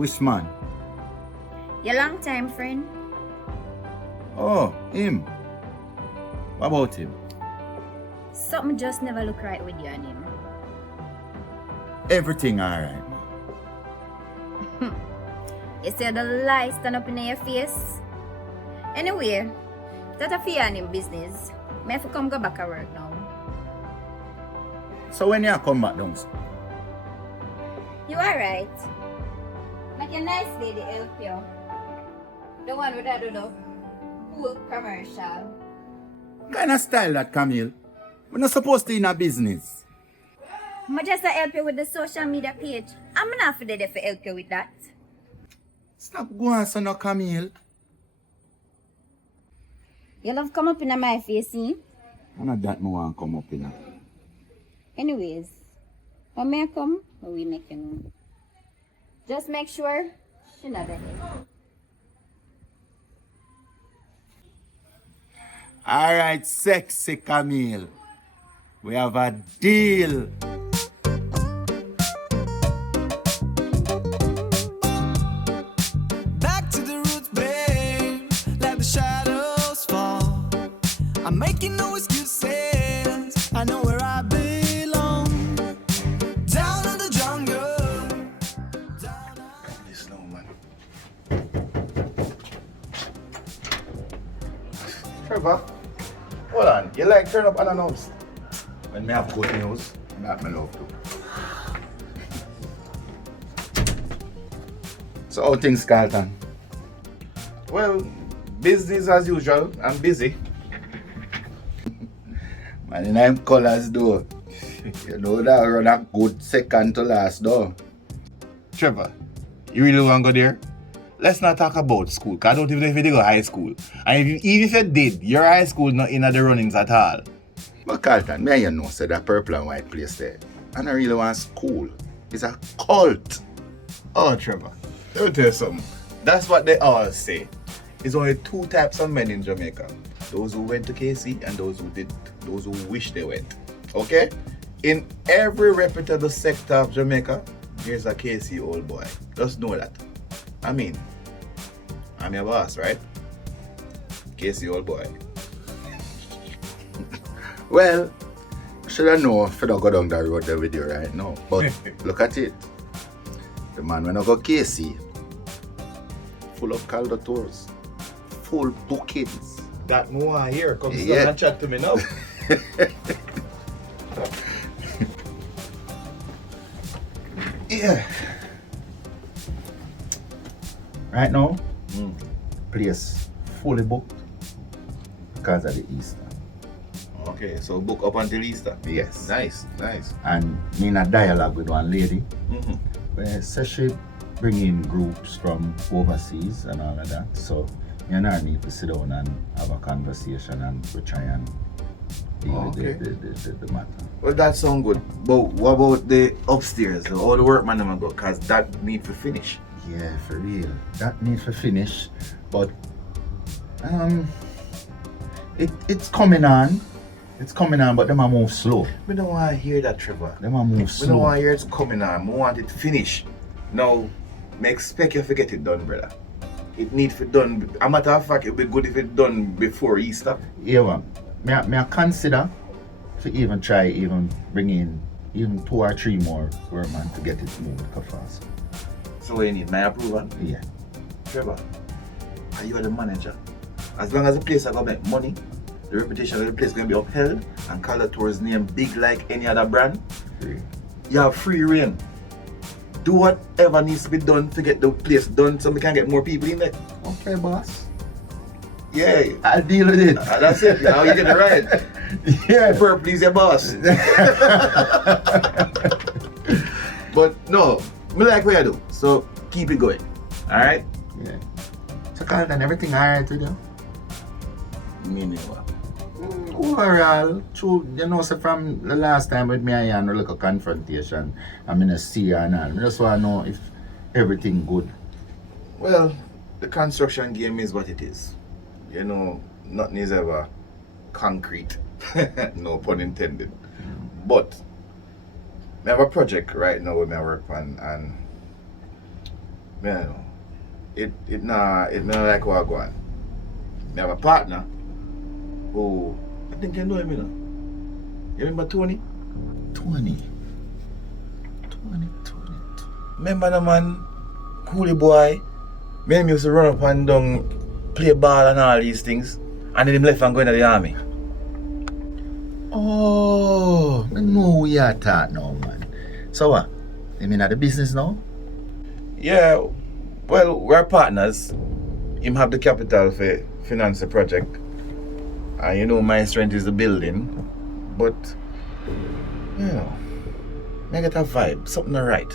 Which man? Your long time friend. Oh, him. What about him? Something just never look right with you and him. Everything alright, man. You see the lies stand up in your face? Anyway, that a fear and him business. Me have to come go back to work now. So when you come back down? You alright? Make a nice lady help you. The one with that do the cool commercial. What kind of style that, Camille? We're not supposed to in a business. I just help you with the social media page. I'm not for there to help you with that. Stop going so no, Camille. You love come up in my face, see? None of that no one come up in. Anyways, when may I come, we make you know. Just make sure she not there. Alright, sexy Camille. We have a deal. Back to the roots, babe. Let the shadows fall. I'm making no excuses. I know where I belong. Down in the jungle. This no man. Trevor, hold on. You like turn up unannounced? When me have good news, that me love too. So how things, Carlton? Well, business as usual. I'm busy. Man, in them colors though. You know that run a good second to last though. Trevor, you really want to go there? Let's not talk about school, because I don't even know if you did go high school. And even if you did, your high school not in the runnings at all. But Carlton, me and you know, say that purple and white place there. I don't really want school. It's a cult. Oh, Trevor, let me tell you something. That's what they all say. There's only two types of men in Jamaica. Those who went to KC and those who didn't. Those who wish they went. Okay? In every reputable sector of Jamaica, there's a KC old boy. Just know that. I mean, I'm your boss, right? KC old boy. Well, should I know if I don't go down that road there with you right now? But look at it. The man when I go KC, full of caldo tours, full bookings. That more here. Come Yeah. down and chat to me now. Yeah. Right now, place fully booked because of the Easter. Okay, so book up until Easter. Yes. Nice, nice. And me in a dialogue with one lady Mm-hmm. where says she bring in groups from overseas and all of that. So you and I need to sit down and have a conversation and we try and deal Okay. with the matter. Well, that sound good. But what about the upstairs? All the workman them go, cause that need to finish. Yeah, for real. That needs to finish. But it's coming on. It's coming on, but them a move slow. We don't want to hear that, Trevor. Them a move We don't slow. want to hear it's coming on. We want it to finish. Now, me expect you to get it done, brother. It needs to be done. A matter of fact, it would be good if it's done before Easter. Yeah, man. May I consider to even try bring in even 2 or 3 more workmen to get it moved fast. So what you need? My approval? Yeah. Trevor, are you the manager? As long as the place is going to make money, the reputation of the place is going to be upheld, and Calder Tours name big like any other brand, Free. you have free reign. Do whatever needs to be done to get the place done so we can get more people in there. Okay, boss. Yeah, I'll deal with it. that's it. How you get it right. Yeah. Purple is your boss. But no, me like what you do. So keep it going. Alright? Yeah. So, Carlton, everything alright with you? Meaning what? Overall, true, you know, so from the last time with me and you had a little confrontation, I'm in a sea and all. I just want to know if everything good. Well, the construction game is what it is. You know, nothing is ever concrete. No pun intended. But I have a project right now with my work on, and Man, it not like what I go on. I have a partner who I think you know him, you know. You remember Tony? Tony. Remember the man, coolie boy? Me and him used to run up and down, play ball and all these things. And then him left and go into the army. Oh, I know who you are talking now, man. So what? You mean at the business now? Yeah, well, we're partners. Him have the capital for finance the project. And you know my strength is the building. But, you know, I get a vibe, something not right.